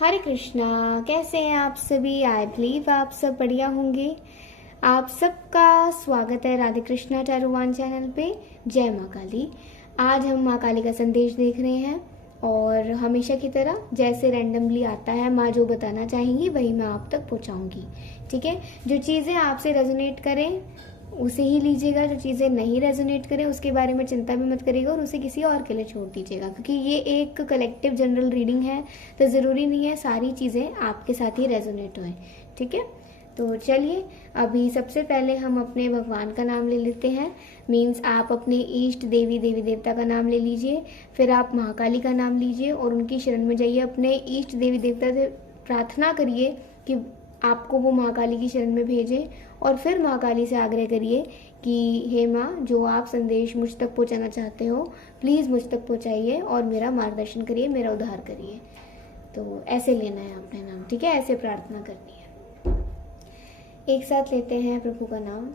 हरे कृष्णा। कैसे हैं आप सभी? आई बिलीव आप सब बढ़िया होंगे। आप सबका स्वागत है राधे कृष्णा टैरोवान चैनल पे। जय माँ काली। आज हम माँ काली का संदेश देख रहे हैं और हमेशा की तरह जैसे रैंडमली आता है माँ जो बताना चाहेंगी वही मैं आप तक पहुँचाऊँगी। ठीक है, जो चीज़ें आपसे रेजोनेट करें उसे ही लीजिएगा, जो चीज़ें नहीं रेजोनेट करें उसके बारे में चिंता भी मत करिएगा और उसे किसी और के लिए छोड़ दीजिएगा, क्योंकि ये एक कलेक्टिव जनरल रीडिंग है तो ज़रूरी नहीं है सारी चीज़ें आपके साथ ही रेजोनेट हों। ठीक है, तो चलिए अभी सबसे पहले हम अपने भगवान का नाम ले लेते हैं। मीन्स आप अपने इष्ट देवी देवता का नाम ले लीजिए, फिर आप महाकाली का नाम लीजिए और उनकी शरण में जाइए। अपने इष्ट देवी देवता से प्रार्थना करिए कि आपको वो महाकाली की शरण में भेजें और फिर महाकाली से आग्रह करिए कि हे माँ, जो आप संदेश मुझ तक पहुँचाना चाहते हो प्लीज़ मुझ तक पहुँचाइए और मेरा मार्गदर्शन करिए, मेरा उद्धार करिए। तो ऐसे लेना है अपने नाम। ठीक है, ऐसे प्रार्थना करनी है। एक साथ लेते हैं प्रभु का नाम।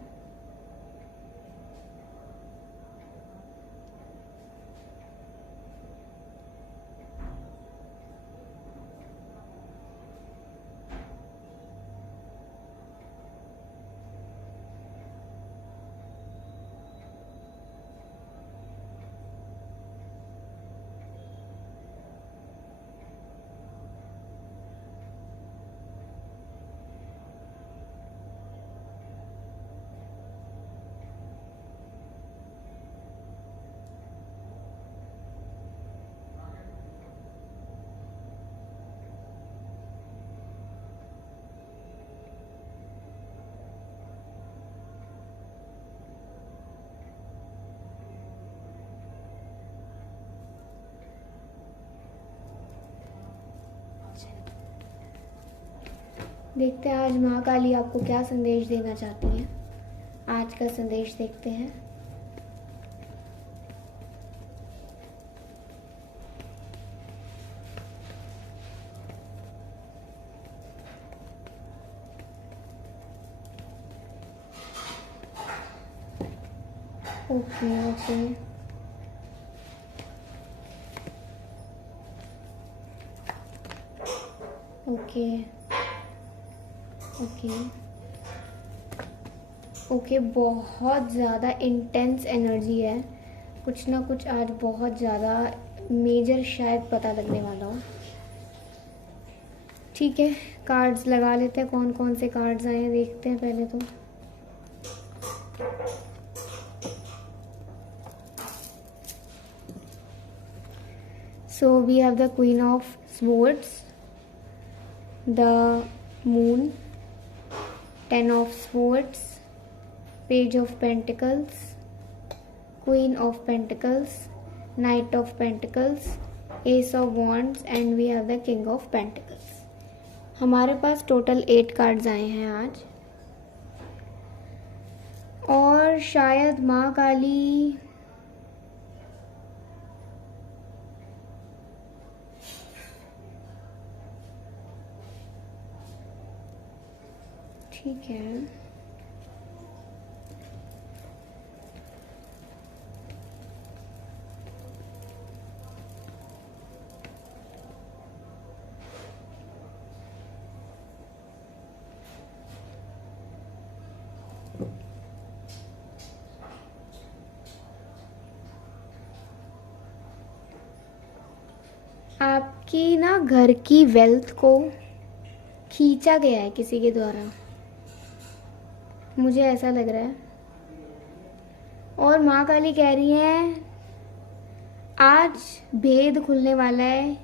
देखते हैं आज महाकाली आपको क्या संदेश देना चाहती हैं। आज का संदेश देखते हैं। Okay okay okay okay okay बहुत ज़्यादा इंटेंस एनर्जी है। कुछ ना कुछ आज बहुत ज़्यादा मेजर शायद पता लगने वाला हो। ठीक है, कार्ड्स लगा लेते हैं। कौन कौन से कार्ड्स आए हैं देखते हैं पहले तो। So we have the Queen of Swords, the Moon, Ten of Swords, Page of Pentacles, Queen of Pentacles, Knight of Pentacles, Ace of Wands and we have the King of Pentacles. हमारे पास total 8 cards आए हैं आज और शायद माँ काली ठीक है। आपकी ना घर की वेल्थ को खींचा गया है किसी के द्वारा, मुझे ऐसा लग रहा है। और माँ काली कह रही है आज भेद खुलने वाला है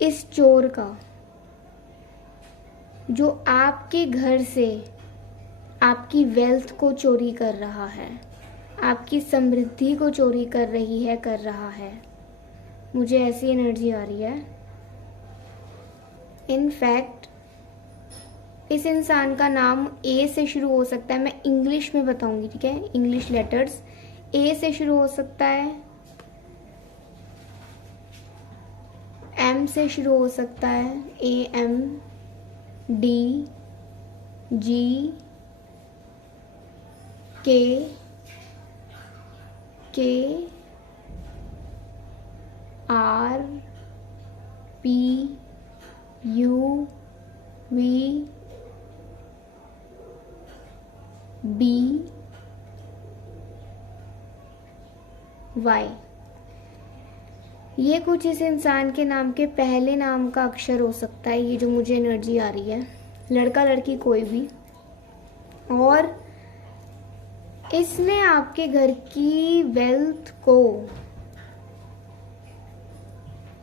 इस चोर का, जो आपके घर से आपकी वेल्थ को चोरी कर रहा है, आपकी समृद्धि को चोरी कर रही है, कर रहा है। मुझे ऐसी एनर्जी आ रही है। इनफैक्ट इस इंसान का नाम ए से शुरू हो सकता है। मैं इंग्लिश में बताऊंगी, ठीक है? इंग्लिश लेटर्स ए से शुरू हो सकता है, एम से शुरू हो सकता है, A M, D, G, K R, P, U V B Y। ये कुछ इस इंसान के नाम के पहले नाम का अक्षर हो सकता है, ये जो मुझे एनर्जी आ रही है, लड़का लड़की कोई भी। और इसने आपके घर की वेल्थ को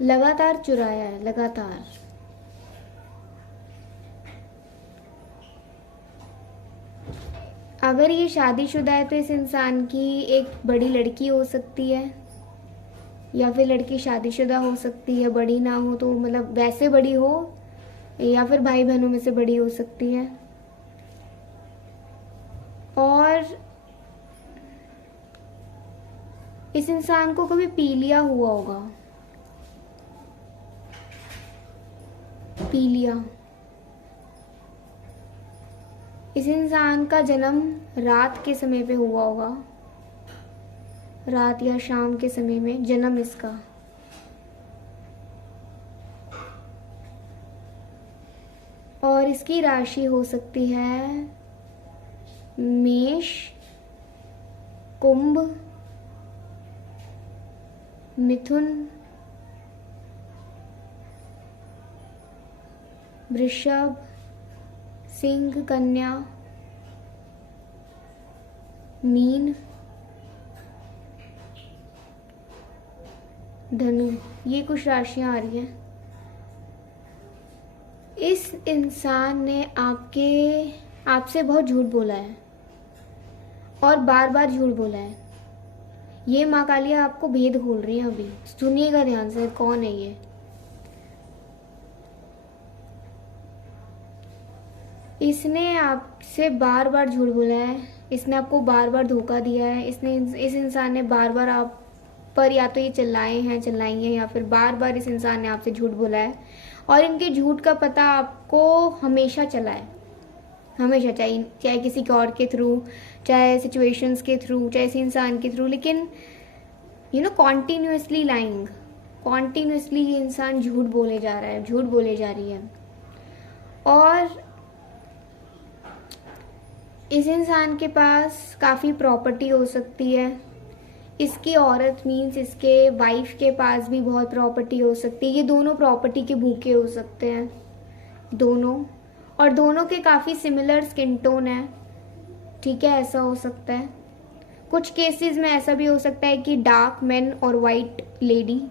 लगातार चुराया है, लगातार। अगर ये शादीशुदा है तो इस इंसान की एक बड़ी लड़की हो सकती है, या फिर लड़की शादीशुदा हो सकती है, बड़ी ना हो तो मतलब वैसे बड़ी हो, या फिर भाई बहनों में से बड़ी हो सकती है। और इस इंसान को कभी पीलिया हुआ होगा, पीलिया। इस इंसान का जन्म रात के समय पे हुआ होगा, रात या शाम के समय में जन्म इसका। और इसकी राशि हो सकती है मेष, कुंभ, मिथुन, वृषभ, सिंह, कन्या, मीन, धनु। ये कुछ राशियां आ रही हैं। इस इंसान ने आपसे बहुत झूठ बोला है और बार बार झूठ बोला है। ये माँ कालिया आपको भेद खोल रही है अभी, सुनिएगा ध्यान से कौन है ये। इसने आपसे बार बार झूठ बोला है, इसने आपको बार बार धोखा दिया है। इस इंसान ने बार बार आप पर या तो ये चिल्लाई हैं या फिर बार बार इस इंसान ने आपसे झूठ बोला है। और इनके झूठ का पता आपको हमेशा चला है, हमेशा, चाहे किसी और के थ्रू, चाहे सिचुएशंस के थ्रू, चाहे इस इंसान के थ्रू, लेकिन कॉन्टिन्यूसली लाइंग, कॉन्टिन्यूसली ये इंसान झूठ बोले जा रहा है, झूठ बोले जा रही है। और इस इंसान के पास काफ़ी प्रॉपर्टी हो सकती है। इसकी औरत मीन्स इसके वाइफ के पास भी बहुत प्रॉपर्टी हो सकती है। ये दोनों प्रॉपर्टी के भूखे हो सकते हैं, दोनों। और दोनों के काफ़ी सिमिलर स्किन टोन है, ठीक है, ऐसा हो सकता है। कुछ केसेस में ऐसा भी हो सकता है कि डार्क मैन और वाइट लेडी,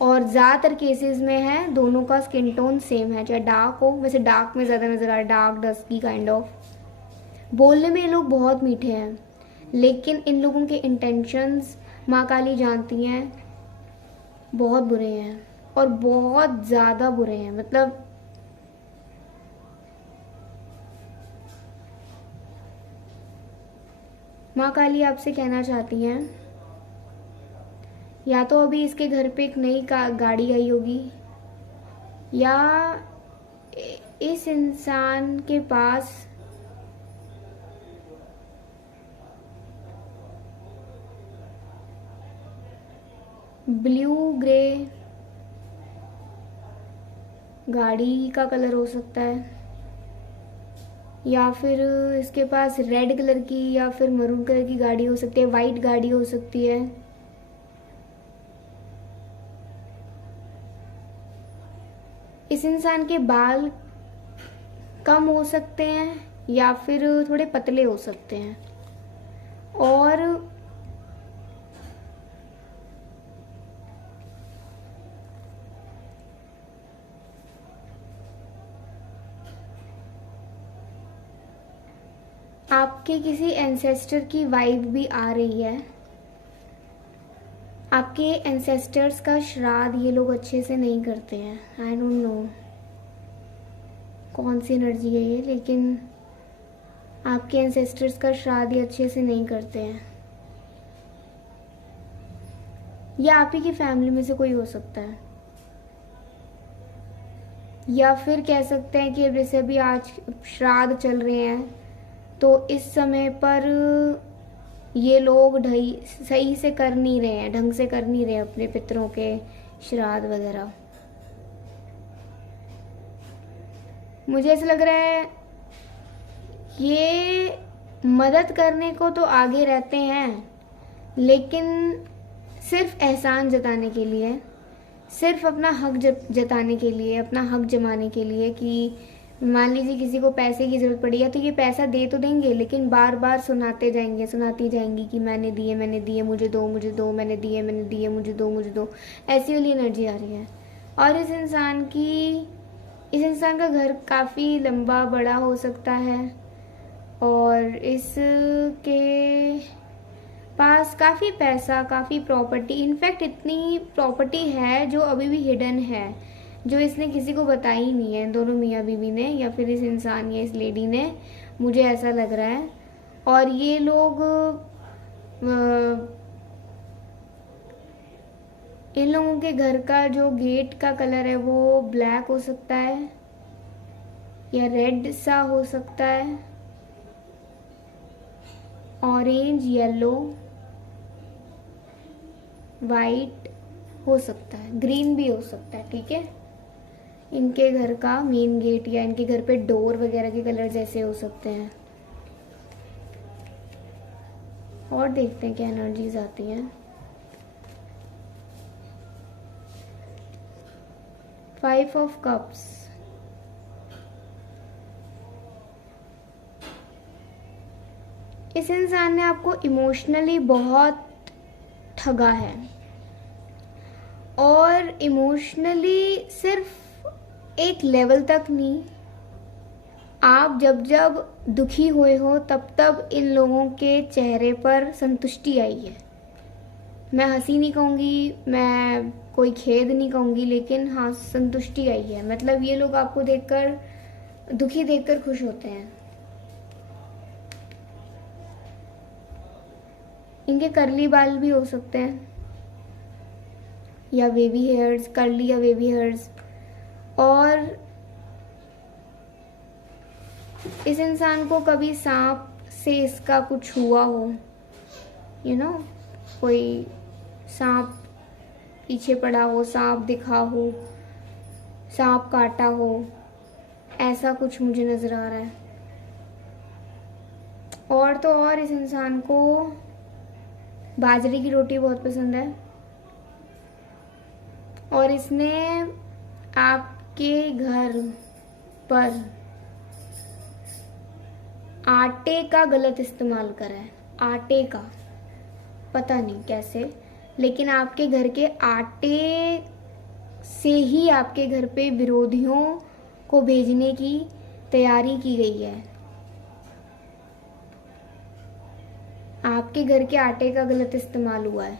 और ज़्यादातर केसेस में है दोनों का स्किन टोन सेम है, चाहे डार्क हो। वैसे डार्क में ज़्यादा नज़र आ रहा है, डार्क डस्की काइंड ऑफ। बोलने में ये लोग बहुत मीठे हैं, लेकिन इन लोगों के इंटेंशंस माँ काली जानती हैं, बहुत बुरे हैं और बहुत ज़्यादा बुरे हैं। मतलब माँ काली आपसे कहना चाहती हैं, या तो अभी इसके घर पे एक नई गाड़ी आई होगी, या इस इंसान के पास ब्लू ग्रे गाड़ी का कलर हो सकता है, या फिर इसके पास रेड कलर की या फिर मरून कलर की गाड़ी हो सकती है, वाइट गाड़ी हो सकती है। इस इंसान के बाल कम हो सकते हैं या फिर थोड़े पतले हो सकते हैं। और आपके किसी एंसेस्टर की वाइब भी आ रही है। आपके एंसेस्टर्स का श्राद्ध ये लोग अच्छे से नहीं करते हैं। आई डोंट नो कौन सी एनर्जी है ये, लेकिन आपके एंसेस्टर्स का श्राद्ध ये अच्छे से नहीं करते हैं। या आप ही की फैमिली में से कोई हो सकता है, या फिर कह सकते हैं कि अब जैसे अभी आज श्राद्ध चल रहे हैं तो इस समय पर ये लोग सही से कर नहीं रहे हैं, ढंग से कर नहीं रहे हैं अपने पितरों के श्राद्ध वगैरह। मुझे ऐसा लग रहा है ये मदद करने को तो आगे रहते हैं, लेकिन सिर्फ एहसान जताने के लिए, सिर्फ अपना हक जताने के लिए, अपना हक जमाने के लिए कि मान लीजिए किसी को पैसे की ज़रूरत पड़ी है तो ये पैसा दे तो देंगे, लेकिन बार बार सुनाते जाएंगे, सुनाती जाएंगी कि मैंने दिए, मुझे दो, मैंने दिए, मुझे दो। ऐसी वाली एनर्जी आ रही है। और इस इंसान का घर काफ़ी लंबा बड़ा हो सकता है और इसके पास काफ़ी पैसा, काफ़ी प्रॉपर्टी, इनफैक्ट इतनी प्रॉपर्टी है जो अभी भी हिडन है, जो इसने किसी को बताई ही नहीं है, दोनों मियाँ बीवी ने या फिर इस इंसान या इस लेडी ने, मुझे ऐसा लग रहा है। और ये लोग इन लोगों के घर का जो गेट का कलर है वो ब्लैक हो सकता है या रेड सा हो सकता है, ऑरेंज, येलो, वाइट हो सकता है, ग्रीन भी हो सकता है। ठीक है, इनके घर का मेन गेट या इनके घर पे डोर वगैरह के कलर जैसे हो सकते हैं। और देखते हैं क्या एनर्जीज आती हैं। 5 ऑफ कप्स, इस इंसान ने आपको इमोशनली बहुत ठगा है और इमोशनली सिर्फ एक लेवल तक नहीं, आप जब जब दुखी हुए हो तब तब इन लोगों के चेहरे पर संतुष्टि आई है। मैं हंसी नहीं कहूँगी, मैं कोई खेद नहीं कहूँगी, लेकिन हाँ संतुष्टि आई है। मतलब ये लोग आपको देखकर, दुखी देखकर खुश होते हैं। इनके कर्ली बाल भी हो सकते हैं या वेवी हेयर्स, कर्ली या वेवी हेयर्स। और इस इंसान को कभी सांप से इसका कुछ हुआ हो, कोई सांप पीछे पड़ा हो, सांप दिखा हो, सांप काटा हो, ऐसा कुछ मुझे नजर आ रहा है। और तो और इस इंसान को बाजरे की रोटी बहुत पसंद है और इसने आपके घर पर आटे का गलत इस्तेमाल करा है। आटे का पता नहीं कैसे, लेकिन आपके घर के आटे से ही आपके घर पे विरोधियों को भेजने की तैयारी की गई है। आपके घर के आटे का गलत इस्तेमाल हुआ है।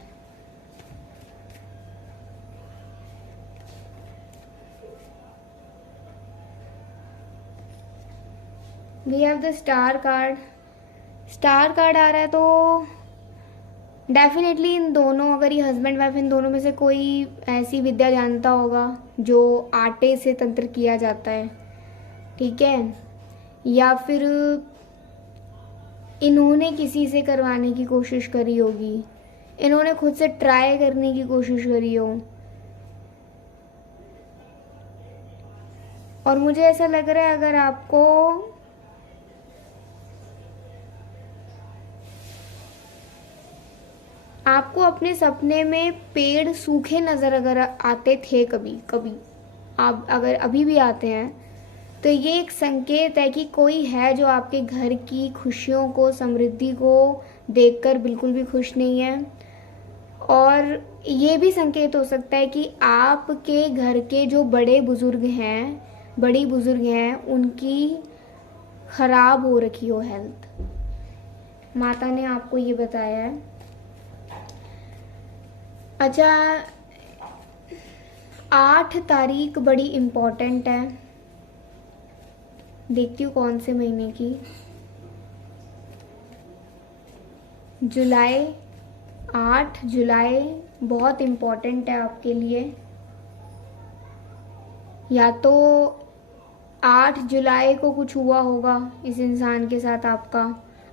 We have the star card. Star card आ रहा है तो डेफिनेटली इन दोनों, अगर ये हस्बैंड वाइफ, इन दोनों में से कोई ऐसी विद्या जानता होगा जो आटे से तंत्र किया जाता है। ठीक है, या फिर इन्होंने किसी से करवाने की कोशिश करी होगी, इन्होंने खुद से ट्राई करने की कोशिश करी हो। और मुझे ऐसा लग रहा है अगर आपको अपने सपने में पेड़ सूखे नजर अगर आते थे कभी, आप अगर अभी भी आते हैं, तो ये एक संकेत है कि कोई है जो आपके घर की खुशियों को, समृद्धि को देखकर बिल्कुल भी खुश नहीं है। और ये भी संकेत हो सकता है कि आपके घर के जो बड़ी बुजुर्ग हैं, उनकी खराब हो रखी हो हेल्थ। माता ने आपको ये बताया है। अच्छा, 8 तारीख बड़ी इम्पोर्टेंट है। देखती हूँ कौन से महीने की। जुलाई, 8 जुलाई बहुत इम्पोर्टेंट है आपके लिए। या तो 8 जुलाई को कुछ हुआ होगा इस इंसान के साथ आपका।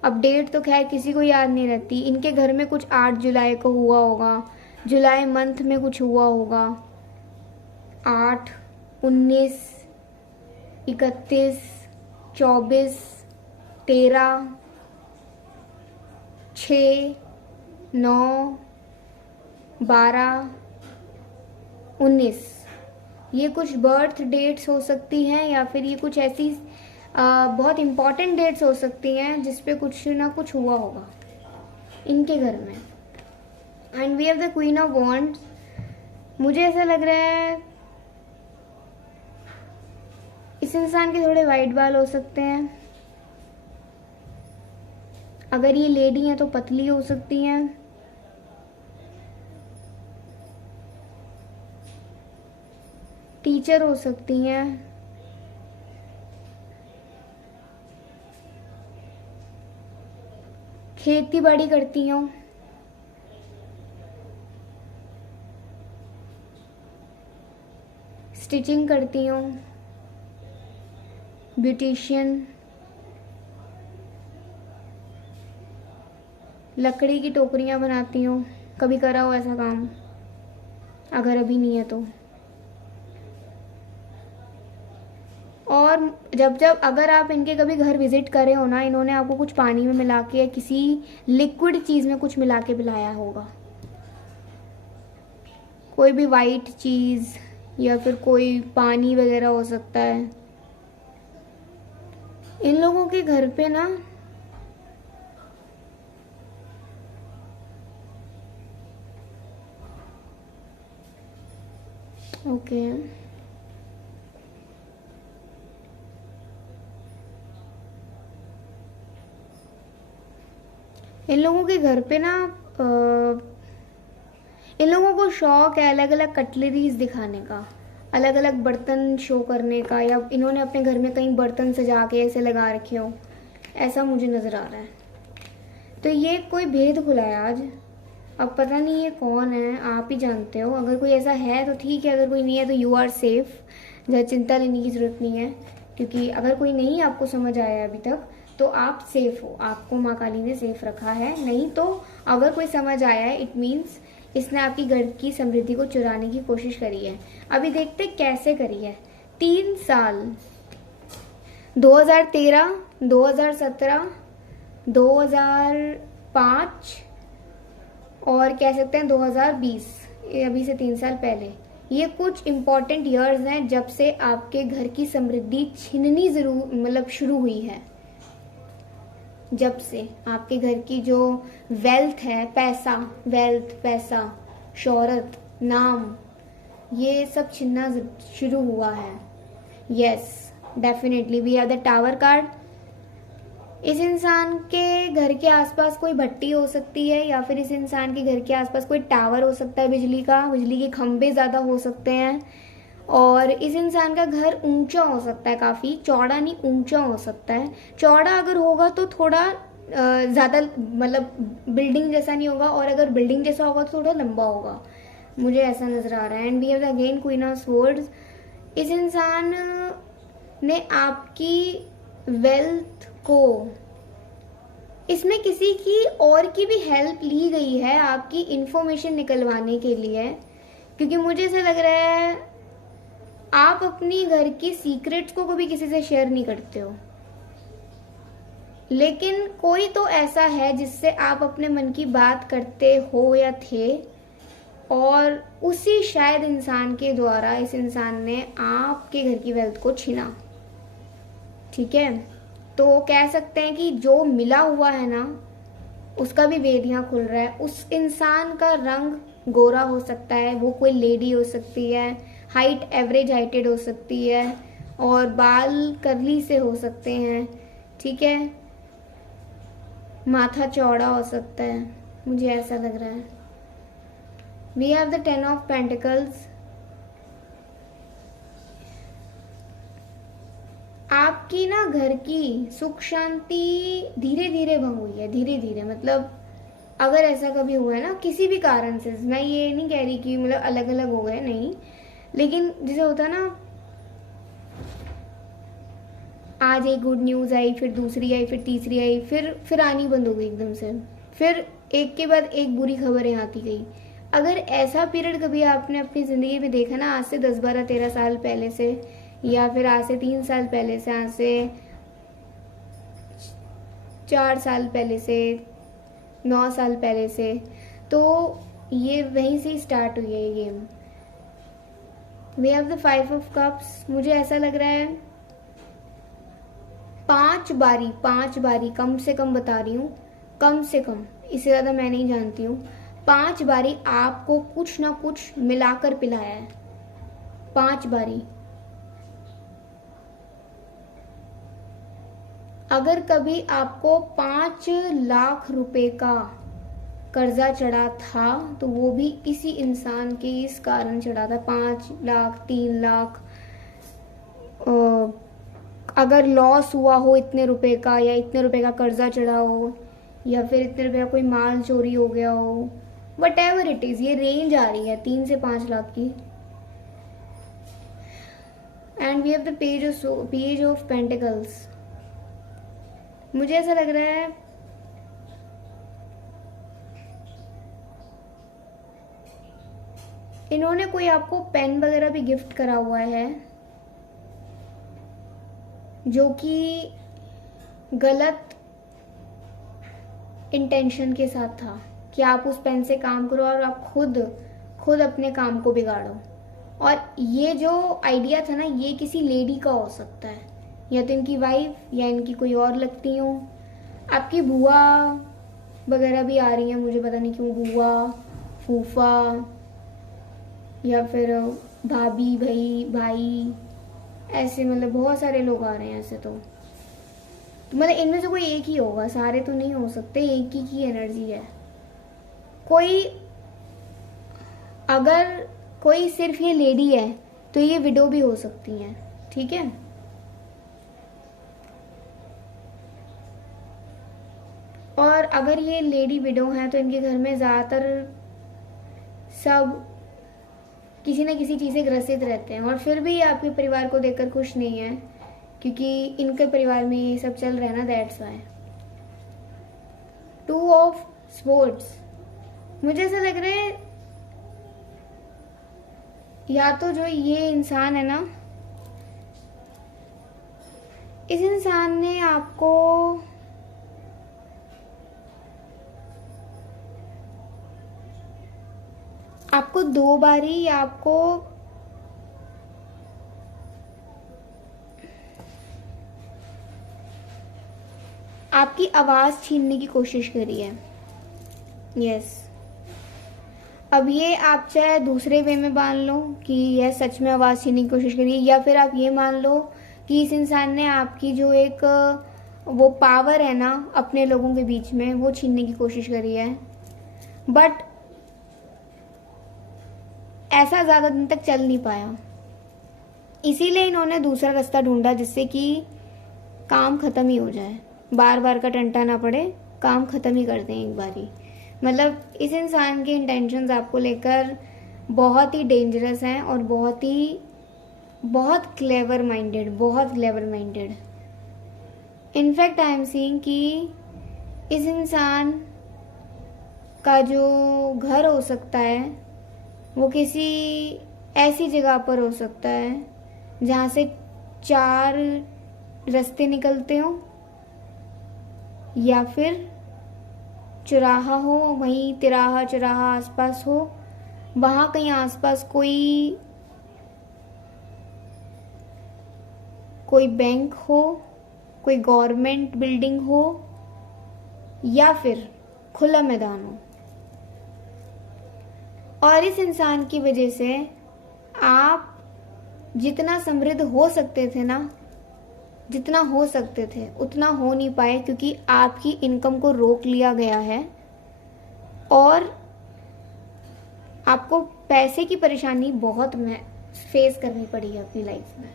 अब डेट तो खैर किसी को याद नहीं रहती। इनके घर में कुछ 8 जुलाई को हुआ होगा, जुलाई मंथ में कुछ हुआ होगा, 8, 19, 31, 24, 13, 6, 9, 12, 19। ये कुछ बर्थ डेट्स हो सकती हैं या फिर ये कुछ ऐसी बहुत इम्पॉर्टेंट डेट्स हो सकती हैं जिस पे कुछ ना कुछ हुआ होगा इनके घर में। And we have the queen of wands. मुझे ऐसा लग रहा है इस इंसान के थोड़े वाइट बाल हो सकते हैं। अगर ये लेडी हैं तो पतली हो सकती हैं। टीचर हो सकती हैं। खेती बाड़ी करती हूँ। स्टिचिंग करती हूँ। ब्यूटिशियन। लकड़ी की टोकरियाँ बनाती हूँ। कभी करा हो ऐसा काम? अगर अभी नहीं है तो। और जब जब अगर आप इनके कभी घर विजिट करे हो ना, इन्होंने आपको कुछ पानी में मिला के या किसी लिक्विड चीज़ में कुछ मिला के पिलाया होगा। कोई भी वाइट चीज़ या फिर कोई पानी वगैरह हो सकता है। इन लोगों के घर पे ना ओके इन लोगों के घर पे ना इन लोगों को शौक है अलग अलग कटलरीज दिखाने का, अलग अलग बर्तन शो करने का, या इन्होंने अपने घर में कई बर्तन सजा के ऐसे लगा रखे हो, ऐसा मुझे नज़र आ रहा है। तो ये कोई भेद खुला है आज। अब पता नहीं ये कौन है, आप ही जानते हो। अगर कोई ऐसा है तो ठीक है, अगर कोई नहीं है तो यू आर सेफ। ज़्यादा चिंता लेने की ज़रूरत नहीं है, क्योंकि अगर कोई नहीं आपको समझ आया अभी तक तो आप सेफ हो, आपको माँ काली ने सेफ रखा है। नहीं तो अगर कोई समझ आया है इट मीन्स इसने आपकी घर की समृद्धि को चुराने की कोशिश करी है। अभी देखते कैसे करी है। 3 साल 2013, 2017, 2005 और कह सकते हैं 2020, अभी से 3 साल पहले। ये कुछ इम्पॉर्टेंट ईयर्स हैं जब से आपके घर की समृद्धि छिननी जरूर शुरू हुई है। जब से आपके घर की जो वेल्थ है, पैसा, शोहरत, नाम, ये सब छिनना शुरू हुआ है। Yes, definitely we have the tower card. इस इंसान के घर के आसपास कोई भट्टी हो सकती है या फिर इस इंसान के घर के आसपास कोई टावर हो सकता है बिजली का, बिजली के खंभे ज़्यादा हो सकते हैं। और इस इंसान का घर ऊंचा हो सकता है, काफ़ी चौड़ा नहीं, ऊंचा हो सकता है। चौड़ा अगर होगा तो थोड़ा ज़्यादा बिल्डिंग जैसा नहीं होगा, और अगर बिल्डिंग जैसा होगा तो थोड़ा लंबा होगा। मुझे ऐसा नज़र आ रहा है। And we have again queen of swords. इस इंसान ने आपकी वेल्थ को, इसमें किसी की और की भी हेल्प ली गई है आपकी इंफॉर्मेशन निकलवाने के लिए, क्योंकि मुझे ऐसा लग रहा है आप अपनी घर की सीक्रेट्स को कभी किसी से शेयर नहीं करते हो, लेकिन कोई तो ऐसा है जिससे आप अपने मन की बात करते हो या थे, और उसी शायद इंसान के द्वारा इस इंसान ने आपके घर की वेल्थ को छीना। ठीक है, तो कह सकते हैं कि जो मिला हुआ है ना उसका भी वेद यहाँ खुल रहा है। उस इंसान का रंग गोरा हो सकता है, वो कोई लेडी हो सकती है, हाइट एवरेज हाइटेड हो सकती है, और बाल कर्ली से हो सकते हैं। ठीक है, माथा चौड़ा हो सकता है, मुझे ऐसा लग रहा है। We have the 10 of pentacles. आपकी ना घर की सुख शांति धीरे धीरे भंग हुई है, धीरे धीरे। अगर ऐसा कभी हुआ है ना किसी भी कारण से, मैं ये नहीं कह रही कि अलग अलग हो गए, नहीं, लेकिन जैसे होता है ना, आज एक गुड न्यूज़ आई, फिर दूसरी आई, फिर तीसरी आई, फिर आनी बंद हो गई एकदम से, फिर एक के बाद एक बुरी खबरें आती गई। अगर ऐसा पीरियड कभी आपने अपनी ज़िंदगी में देखा ना, आज से 10, 12, 13 साल पहले से, या फिर आज से 3 साल पहले से, आज से 4 साल पहले से, 9 साल पहले से। तो ये वहीं से स्टार्ट हुई है ये game. We have the 5 of cups. मुझे ऐसा लग रहा है 5 बारी कम से कम बता रही हूँ, कम से कम, इससे ज़्यादा मैं नहीं जानती हूँ। 5 बारी आपको कुछ ना कुछ मिलाकर पिलाया है, 5 बारी। अगर कभी आपको 5 लाख रुपए का कर्जा चढ़ा था तो वो भी किसी इंसान के इस कारण चढ़ा था। 5 लाख, 3 लाख, अगर लॉस हुआ हो इतने रुपए का, या इतने रुपए का कर्जा चढ़ा हो, या फिर इतने रुपए का कोई माल चोरी हो गया हो, वट एवर इट इज, ये रेंज आ रही है 3 से 5 लाख की। And we have the page of pentacles. मुझे ऐसा लग रहा है इन्होंने कोई आपको पेन वगैरह भी गिफ्ट करा हुआ है, जो कि गलत इंटेंशन के साथ था कि आप उस पेन से काम करो और आप खुद अपने काम को बिगाड़ो। और ये जो आइडिया था ना, ये किसी लेडी का हो सकता है, या तो इनकी वाइफ या इनकी कोई और लगती हो। आपकी बुआ वगैरह भी आ रही है, मुझे पता नहीं क्यों, बुआ, फूफा, या फिर भाभी, भाई, ऐसे मतलब बहुत सारे लोग आ रहे हैं ऐसे। तो मतलब इनमें से कोई एक ही होगा, सारे तो नहीं हो सकते, एक ही की एनर्जी है। कोई, अगर कोई सिर्फ ये लेडी है तो ये विडो भी हो सकती हैं, ठीक है। और अगर ये लेडी विडो हैं तो इनके घर में ज़्यादातर सब किसी न किसी चीज़ से ग्रसित रहते हैं, और फिर भी आपके परिवार को देखकर खुश नहीं है, क्योंकि इनके परिवार में ये सब चल रहा है ना, दैट्स वाई। 2 of sports. मुझे ऐसा लग रहा है या तो जो ये इंसान है ना, इस इंसान ने आपको 2 बारी, या आपकी आवाज छीनने की कोशिश करी है। यस। अब ये आप चाहे दूसरे वे में मान लो कि यह सच में आवाज छीनने की कोशिश करी है, या फिर आप ये मान लो कि इस इंसान ने आपकी जो एक वो पावर है ना अपने लोगों के बीच में, वो छीनने की कोशिश करी है। बट ऐसा ज्यादा दिन तक चल नहीं पाया, इसीलिए इन्होंने दूसरा रास्ता ढूंढा जिससे कि काम खत्म ही हो जाए, बार बार का टंटा ना पड़े, काम खत्म ही कर दें एक बारी। मतलब इस इंसान के इंटेंशंस आपको लेकर बहुत ही डेंजरस हैं और बहुत clever minded. In fact I am seeing कि इस इंसान का जो घर हो सकता है वो किसी ऐसी जगह पर हो सकता है जहाँ से 4 रास्ते निकलते हो, या फिर चौराहा हो, वहीं तिराहा चौराहा आसपास हो, वहाँ कहीं आसपास कोई बैंक हो, कोई गवर्नमेंट बिल्डिंग हो, या फिर खुला मैदान हो। और इस इंसान की वजह से आप जितना समृद्ध हो सकते थे ना, जितना हो सकते थे उतना हो नहीं पाए, क्योंकि आपकी इनकम को रोक लिया गया है और आपको पैसे की परेशानी बहुत फेस करनी पड़ी है अपनी लाइफ में।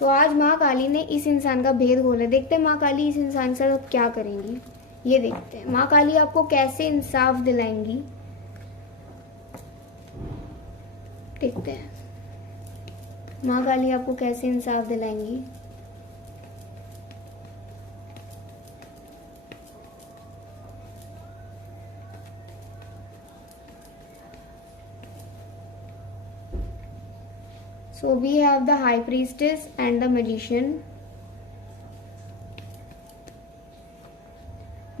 तो आज माँ काली ने इस इंसान का भेद खोला। देखते हैं माँ काली इस इंसान के साथ क्या करेंगी, ये देखते हैं माँ काली आपको कैसे इंसाफ दिलाएंगी। देखते हैं माँ काली आपको कैसे इंसाफ दिलाएंगी। So we have the High Priestess and the Magician,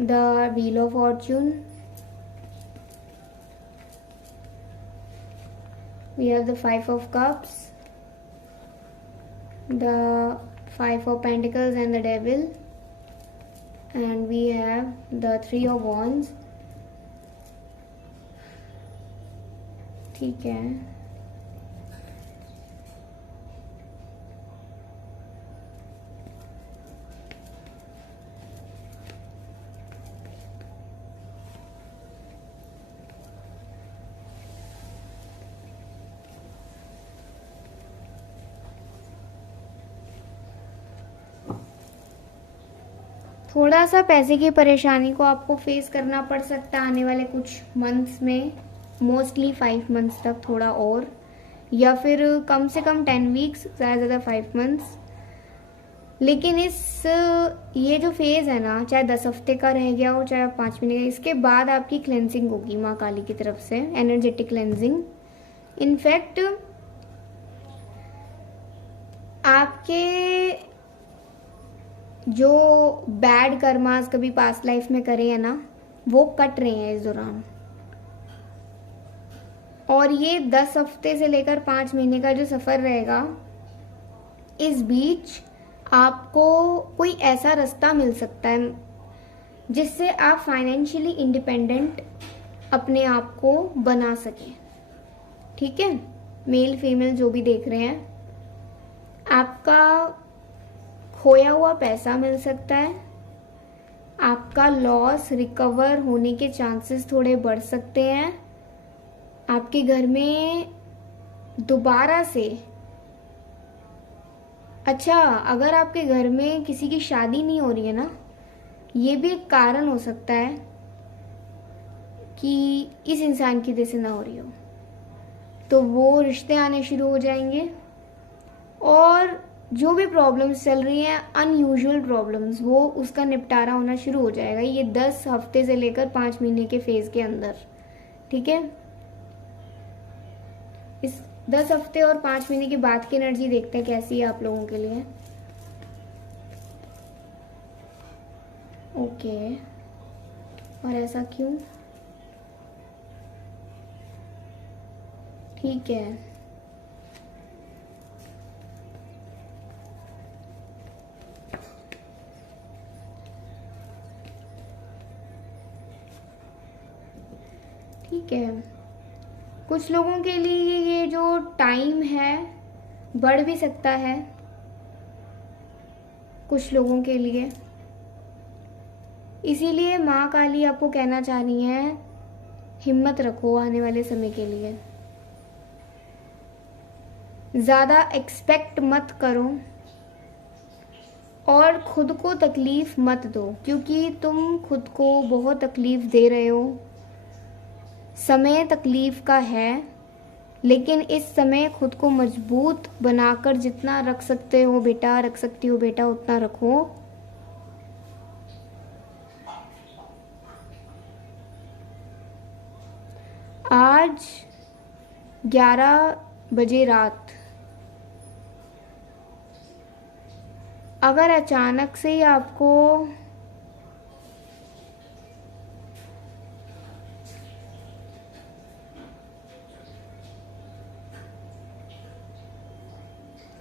the Wheel of Fortune, we have the Five of Cups, the Five of Pentacles and the Devil, and we have the Three of Wands. ठीक है, थोड़ा सा पैसे की परेशानी को आपको face करना पड़ सकता है आने वाले कुछ मंथ्स में, मोस्टली 5 मंथ्स तक थोड़ा और, या फिर कम से कम 10 वीक्स, ज़्यादा ज़्यादा 5 मंथ्स। लेकिन ये जो फेज़ है ना, चाहे 10 हफ्ते का रह गया हो चाहे 5 महीने का, इसके बाद आपकी क्लेंजिंग होगी माँ काली की तरफ से, एनर्जेटिक क्लेंजिंग। इनफैक्ट आपके जो बैड कर्मास कभी पास्ट लाइफ में करे हैं ना, वो कट रहे हैं इस दौरान। और ये 10 हफ्ते से लेकर 5 महीने का जो सफ़र रहेगा, इस बीच आपको कोई ऐसा रास्ता मिल सकता है जिससे आप फाइनेंशियली इंडिपेंडेंट अपने आप को बना सकें। ठीक है, मेल फीमेल जो भी देख रहे हैं, आपका खोया हुआ पैसा मिल सकता है, आपका लॉस रिकवर होने के चांसेस थोड़े बढ़ सकते हैं, आपके घर में दोबारा से, अच्छा अगर आपके घर में किसी की शादी नहीं हो रही है ना, ये भी एक कारण हो सकता है कि इस इंसान की वजह से ना हो रही हो, तो वो रिश्ते आने शुरू हो जाएंगे। और जो भी प्रॉब्लम्स चल रही हैं, अनयूजुअल प्रॉब्लम्स, वो उसका निपटारा होना शुरू हो जाएगा ये 10 हफ्ते से लेकर 5 महीने के फेज के अंदर। ठीक है, इस 10 हफ्ते और 5 महीने के बाद की एनर्जी देखते हैं कैसी है आप लोगों के लिए। ओके, और ऐसा क्यों? ठीक है, ठीक है। कुछ लोगों के लिए ये जो टाइम है बढ़ भी सकता है, कुछ लोगों के लिए। इसीलिए माँ काली आपको कहना चाह रही है, हिम्मत रखो आने वाले समय के लिए, ज़्यादा एक्सपेक्ट मत करो और खुद को तकलीफ़ मत दो, क्योंकि तुम खुद को बहुत तकलीफ़ दे रहे हो। समय तकलीफ़ का है, लेकिन इस समय खुद को मजबूत बनाकर जितना रख सकते हो बेटा, रख सकती हो बेटा, उतना रखो। आज 11 बजे रात अगर अचानक से ही आपको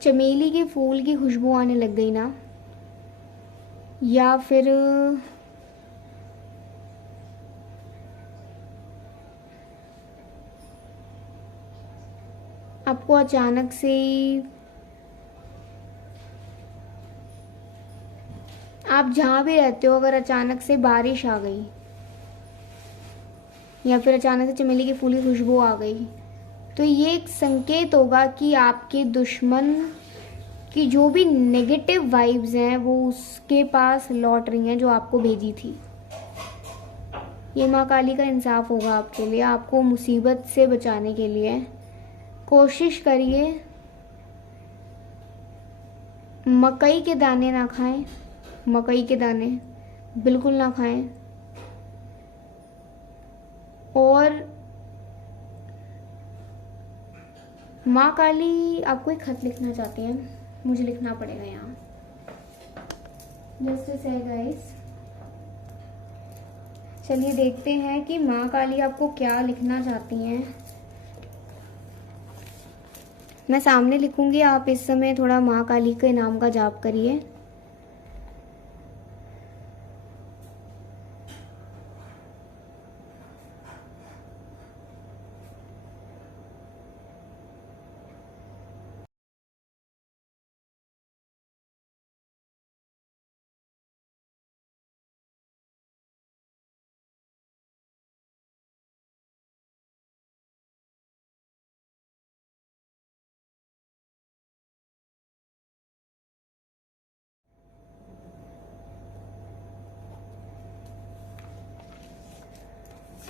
चमेली के फूल की खुशबू आने लग गई ना, या फिर आपको अचानक से आप जहाँ भी रहते हो, अगर अचानक से बारिश आ गई या फिर अचानक से चमेली के फूल की खुशबू आ गई, तो ये एक संकेत होगा कि आपके दुश्मन की जो भी नेगेटिव वाइब्स हैं वो उसके पास लौट रही हैं जो आपको भेजी थी। ये माँ काली का इंसाफ होगा आपके लिए, आपको मुसीबत से बचाने के लिए। कोशिश करिए मकई के दाने ना खाएं, मकई के दाने बिल्कुल ना खाएं। और माँ काली आपको एक खत लिखना चाहती हैं, मुझे लिखना पड़ेगा यहाँ। जस्ट से गाइस, चलिए देखते हैं कि माँ काली आपको क्या लिखना चाहती हैं। मैं सामने लिखूंगी, आप इस समय थोड़ा माँ काली के नाम का जाप करिए।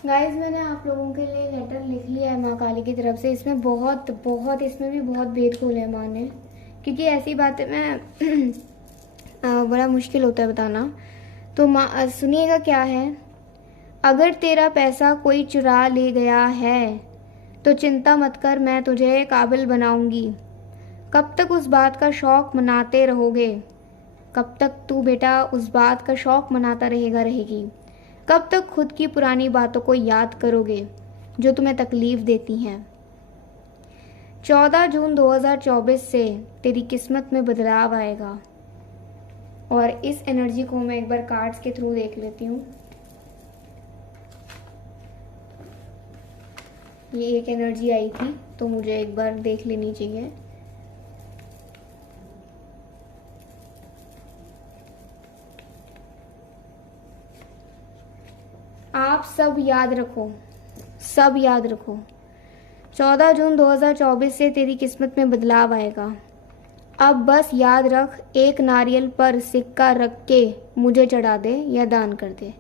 गाइस, मैंने आप लोगों के लिए लेटर लिख लिया है माँ काली की तरफ से। इसमें बहुत बहुत इसमें भी बहुत भेद खोले है माँ ने, क्योंकि ऐसी बातें मैं बड़ा मुश्किल होता है बताना। तो माँ सुनिएगा क्या है। अगर तेरा पैसा कोई चुरा ले गया है तो चिंता मत कर, मैं तुझे काबिल बनाऊंगी। कब तक उस बात का शौक मनाते रहोगे? कब तक तू बेटा उस बात का शौक मनाता रहेगी? कब तक खुद की पुरानी बातों को याद करोगे जो तुम्हें तकलीफ देती हैं? 14 जून 2024 से तेरी किस्मत में बदलाव आएगा। और इस एनर्जी को मैं एक बार कार्ड्स के थ्रू देख लेती हूँ। ये एक एनर्जी आई थी तो मुझे एक बार देख लेनी चाहिए। आप सब याद रखो, सब याद रखो, 14 जून 2024 से तेरी किस्मत में बदलाव आएगा। अब बस याद रख, एक नारियल पर सिक्का रख के मुझे चढ़ा दे या दान कर दे।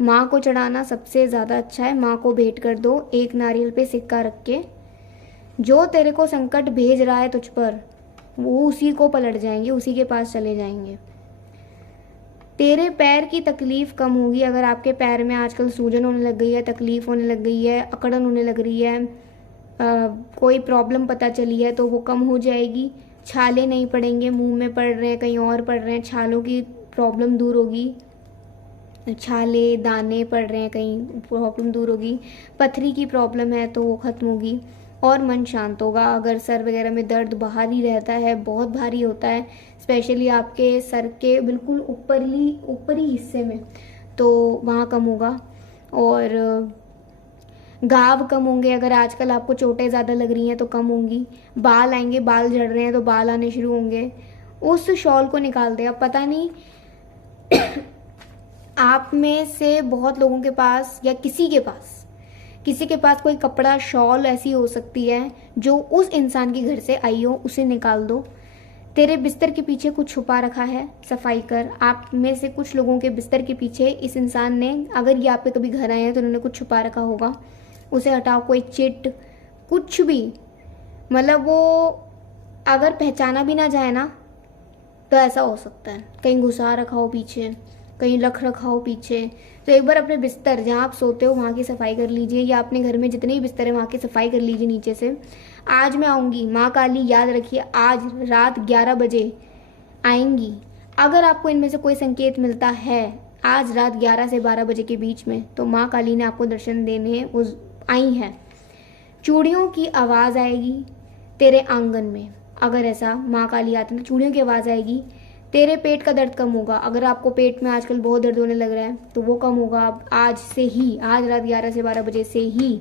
माँ को चढ़ाना सबसे ज़्यादा अच्छा है। माँ को भेंट कर दो एक नारियल पे सिक्का रख के। जो तेरे को संकट भेज रहा है तुझ पर, वो उसी को पलट जाएंगे, उसी के पास चले जाएंगे। तेरे पैर की तकलीफ कम होगी। अगर आपके पैर में आजकल सूजन होने लग गई है, तकलीफ होने लग गई है, अकड़न होने लग रही है, कोई प्रॉब्लम पता चली है तो वो कम हो जाएगी। छाले नहीं पड़ेंगे, मुंह में पड़ रहे हैं, कहीं और पड़ रहे हैं, छालों की प्रॉब्लम दूर होगी। छाले दाने पड़ रहे हैं कहीं, प्रॉब्लम दूर होगी। पथरी की प्रॉब्लम है तो वो खत्म होगी और मन शांत होगा। अगर सर वगैरह में दर्द बाहर ही रहता है, बहुत भारी होता है, स्पेशली आपके सर के बिल्कुल ऊपरी हिस्से में, तो वहाँ कम होगा। और घाव कम होंगे। अगर आजकल आपको चोटें ज़्यादा लग रही हैं तो कम होंगी। बाल आएंगे, बाल झड़ रहे हैं तो बाल आने शुरू होंगे। उस शॉल को निकाल दे। अब पता नहीं आप में से बहुत लोगों के पास या किसी के पास कोई कपड़ा, शॉल ऐसी हो सकती है जो उस इंसान के घर से आई हो, उसे निकाल दो। तेरे बिस्तर के पीछे कुछ छुपा रखा है, सफाई कर। आप में से कुछ लोगों के बिस्तर के पीछे इस इंसान ने, अगर ये आपके कभी घर आए हैं तो उन्होंने कुछ छुपा रखा होगा, उसे हटाओ। कोई चिट, कुछ भी, मतलब वो अगर पहचाना भी ना जाए ना तो ऐसा हो सकता है। कहीं घुसा रखा हो पीछे, कहीं रख रखा हो पीछे। तो एक बार अपने बिस्तर जहाँ आप सोते हो वहाँ की सफाई कर लीजिए, या अपने घर में जितने भी बिस्तर है वहाँ की सफाई कर लीजिए नीचे से। आज मैं आऊँगी, माँ काली याद रखिए, आज रात 11 बजे आएंगी। अगर आपको इनमें से कोई संकेत मिलता है आज रात 11 से 12 बजे के बीच में, तो माँ काली ने आपको दर्शन देने वो आई हैं। चूड़ियों की आवाज़ आएगी तेरे आंगन में। अगर ऐसा माँ काली आती है तो चूड़ियों की आवाज़ आएगी। तेरे पेट का दर्द कम होगा। अगर आपको पेट में आजकल बहुत दर्द होने लग रहा है तो वो कम होगा अब आज से ही, आज रात 11 से 12 बजे से ही।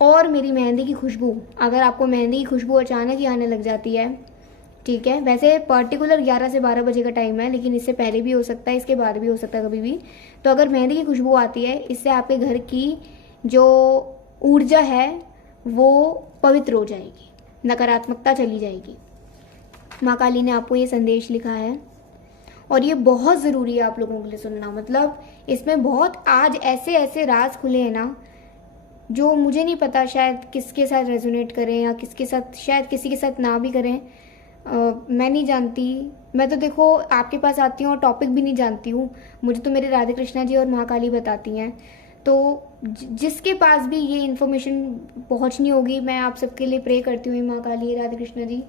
और मेरी मेहंदी की खुशबू, अगर आपको मेहंदी की खुशबू अचानक ही आने लग जाती है, ठीक है, वैसे पर्टिकुलर 11 से 12 बजे का टाइम है, लेकिन इससे पहले भी हो सकता है, इसके बाद भी हो सकता है कभी भी। तो अगर मेहंदी की खुशबू आती है, इससे आपके घर की जो ऊर्जा है वो पवित्र हो जाएगी, नकारात्मकता चली जाएगी। माँ काली ने आपको ये संदेश लिखा है और ये बहुत ज़रूरी है आप लोगों के लिए सुनना। मतलब इसमें बहुत आज ऐसे ऐसे राज खुले हैं ना, जो मुझे नहीं पता शायद किसके साथ रेजोनेट करें या किसके साथ, शायद किसी के साथ ना भी करें। मैं नहीं जानती। मैं तो देखो आपके पास आती हूँ और टॉपिक भी नहीं जानती हूँ, मुझे तो मेरे राधे कृष्णा जी और माँ काली बताती हैं। तो जिसके पास भी ये इन्फॉर्मेशन पहुंचनी होगी, मैं आप सबके लिए प्रे करती हूँ माँ काली राधे कृष्ण जी,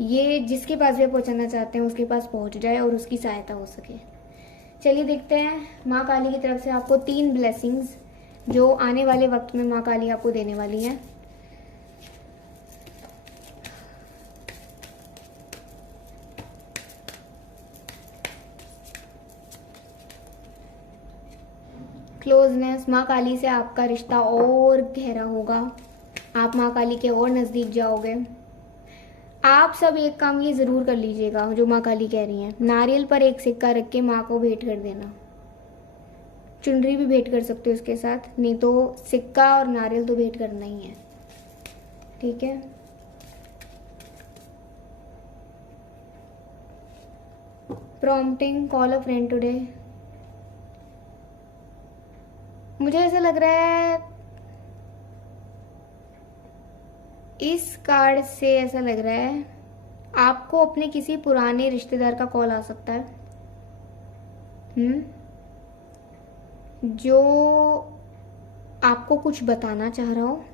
ये जिसके पास भी पहुंचाना चाहते हैं उसके पास पहुंच जाए और उसकी सहायता हो सके। चलिए देखते हैं माँ काली की तरफ से आपको 3 ब्लेसिंग्स जो आने वाले वक्त में माँ काली आपको देने वाली हैं। क्लोजनेस, माँ काली से आपका रिश्ता और गहरा होगा, आप माँ काली के और नज़दीक जाओगे। आप सब एक काम ये ज़रूर कर लीजिएगा जो माँ काली कह रही हैं, नारियल पर एक सिक्का रख के माँ को भेंट कर देना। चुनरी भी भेंट कर सकते हो उसके साथ, नहीं तो सिक्का और नारियल तो भेंट करना ही है, ठीक है। प्रॉम्प्टिंग, कॉल अ फ्रेंड टुडे। मुझे ऐसा लग रहा है इस कार्ड से, ऐसा लग रहा है आपको अपने किसी पुराने रिश्तेदार का कॉल आ सकता है, जो आपको कुछ बताना चाह रहा हो,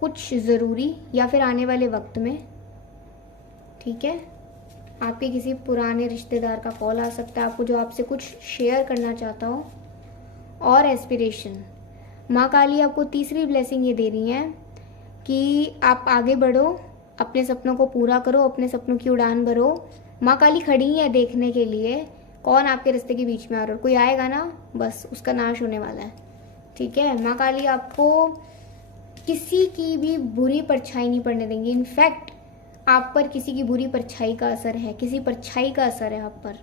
कुछ ज़रूरी, या फिर आने वाले वक्त में, ठीक है। आपके किसी पुराने रिश्तेदार का कॉल आ सकता है आपको, जो आपसे कुछ शेयर करना चाहता हो। और एस्पिरेशन, माँ काली आपको तीसरी ब्लेसिंग ये दे रही हैं कि आप आगे बढ़ो, अपने सपनों को पूरा करो, अपने सपनों की उड़ान भरो। माँ काली खड़ी है देखने के लिए कौन आपके रास्ते के बीच में आ रहा है, कोई आएगा ना बस उसका नाश होने वाला है, ठीक है। माँ काली आपको किसी की भी बुरी परछाई नहीं पड़ने देंगी। इनफैक्ट आप पर किसी की बुरी परछाई का असर है, किसी परछाई का असर है आप पर,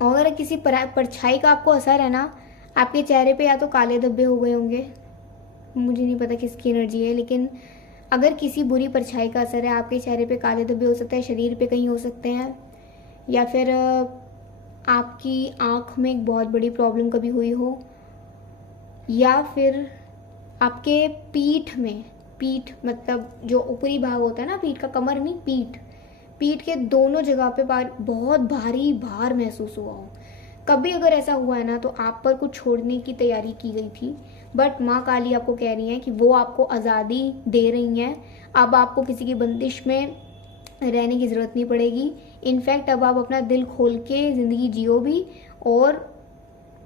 और अगर किसी परछाई का आपको असर है ना, आपके चेहरे पे या तो काले धब्बे हो गए होंगे, मुझे नहीं पता किसकी एनर्जी है, लेकिन अगर किसी बुरी परछाई का असर है आपके चेहरे पे काले धब्बे हो सकते हैं, शरीर पे कहीं हो सकते हैं, या फिर आपकी आँख में एक बहुत बड़ी प्रॉब्लम कभी हुई हो, या फिर आपके पीठ में, पीठ मतलब जो ऊपरी भाग होता है ना पीठ का, कमर नहीं, पीठ के दोनों जगह पे बहुत भारी भार महसूस हुआ हो। कभी अगर ऐसा हुआ है ना तो आप पर कुछ छोड़ने की तैयारी की गई थी, बट माँ काली आपको कह रही हैं कि वो आपको आज़ादी दे रही हैं। अब आपको किसी की बंदिश में रहने की ज़रूरत नहीं पड़ेगी। इनफैक्ट अब आप अपना दिल खोल के ज़िंदगी जियो भी, और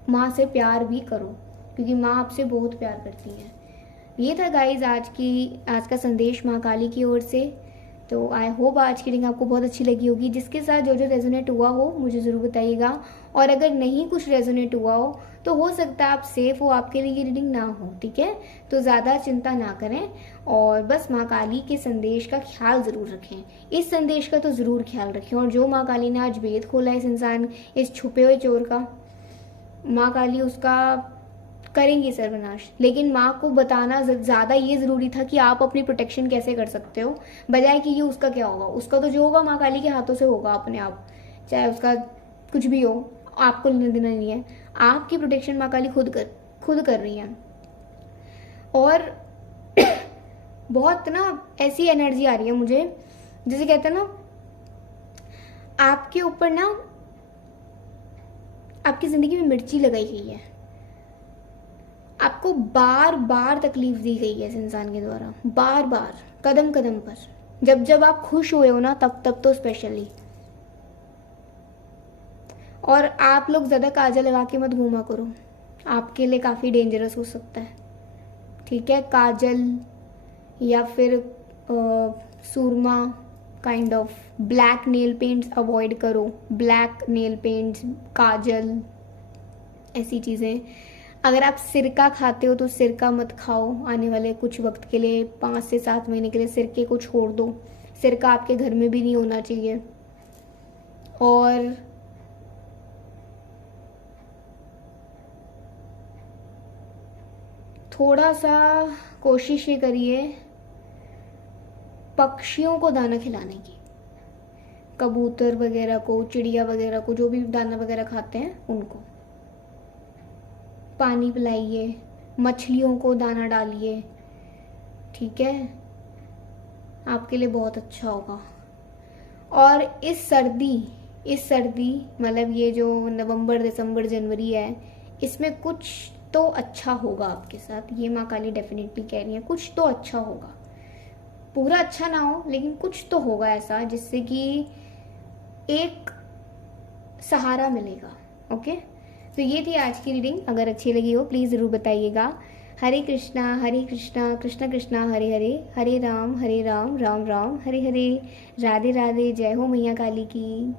माँ से प्यार भी करो, क्योंकि माँ आपसे बहुत प्यार करती हैं। ये था गाइज आज का संदेश माँ काली की ओर से। तो आई होप आज की रीडिंग आपको बहुत अच्छी लगी होगी। जिसके साथ जो जो रेजोनेट हुआ हो मुझे ज़रूर बताइएगा, और अगर नहीं कुछ रेजोनेट हुआ हो तो हो सकता है आप सेफ हो, आपके लिए ये रीडिंग ना हो, ठीक है। तो ज़्यादा चिंता ना करें और बस माँ काली के संदेश का ख्याल ज़रूर रखें, इस संदेश का तो ज़रूर ख्याल रखें। और जो माँ काली ने आज भेद खोला इस इंसान, इस छुपे हुए चोर का, माँ काली उसका करेंगी सर्वनाश। लेकिन माँ को बताना ज़्यादा ये ज़रूरी था कि आप अपनी प्रोटेक्शन कैसे कर सकते हो, बजाय कि ये उसका क्या होगा। उसका तो जो होगा माँ काली के हाथों से होगा अपने आप, चाहे उसका कुछ भी हो, आपको लेना देना नहीं है। आपकी प्रोटेक्शन माँ काली खुद कर रही है। और बहुत ना ऐसी एनर्जी आ रही है मुझे, जैसे कहते हैं ना आपके ऊपर ना आपकी ज़िंदगी में मिर्ची लगाई गई है, आपको बार बार तकलीफ दी गई है इस इंसान के द्वारा, बार बार, कदम कदम पर। जब जब आप खुश हुए हो ना तब तो स्पेशली। और आप लोग ज़्यादा काजल लगा के मत घूमा करो, आपके लिए काफ़ी डेंजरस हो सकता है, ठीक है। काजल या फिर सुरमा kind of, black nail paints avoid करो, ब्लैक नेल पेंट्स, काजल, ऐसी चीज़ें। अगर आप सिरका खाते हो तो सिरका मत खाओ आने वाले कुछ वक्त के लिए, 5 से 7 महीने के लिए सिरके को छोड़ दो। सिरका आपके घर में भी नहीं होना चाहिए। और थोड़ा सा कोशिश ये करिए पक्षियों को दाना खिलाने की, कबूतर वगैरह को, चिड़िया वगैरह को, जो भी दाना वगैरह खाते हैं उनको पानी पिलाइए, मछलियों को दाना डालिए, ठीक है, आपके लिए बहुत अच्छा होगा। और इस सर्दी इस सर्दी मतलब ये जो नवंबर दिसंबर जनवरी है, इसमें कुछ तो अच्छा होगा आपके साथ। ये माँ काली डेफिनेटली कह रही है, कुछ तो अच्छा होगा। पूरा अच्छा ना हो लेकिन कुछ तो होगा ऐसा जिससे कि एक सहारा मिलेगा। ओके, तो ये थी आज की रीडिंग। अगर अच्छी लगी हो प्लीज़ ज़रूर बताइएगा। हरे कृष्णा कृष्णा कृष्णा हरे हरे, हरे राम राम राम हरे हरे। राधे राधे। जय हो मैया काली की।